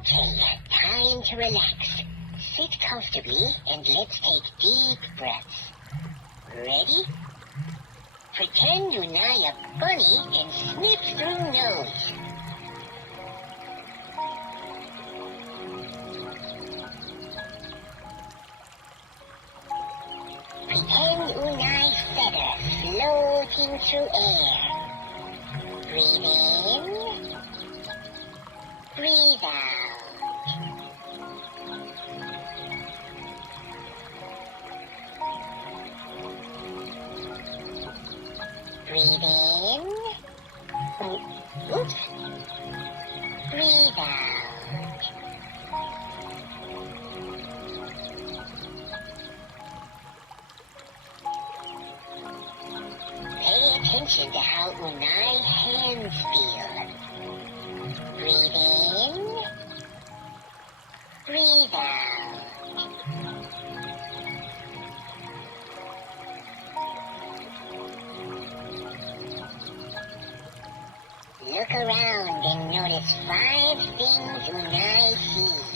Okay, time to relax. Sit comfortably and let's take deep breaths. Ready? Pretend oo-nye a bunny and sniff through nose. Pretend oo-nye feather floating through air. Breathe in. Breathe out. Breathe in. Oops. Breathe out. Pay attention to how oo-nye hands feel. Breathe in. Breathe out. Look around and notice 5 things oo-nye sees.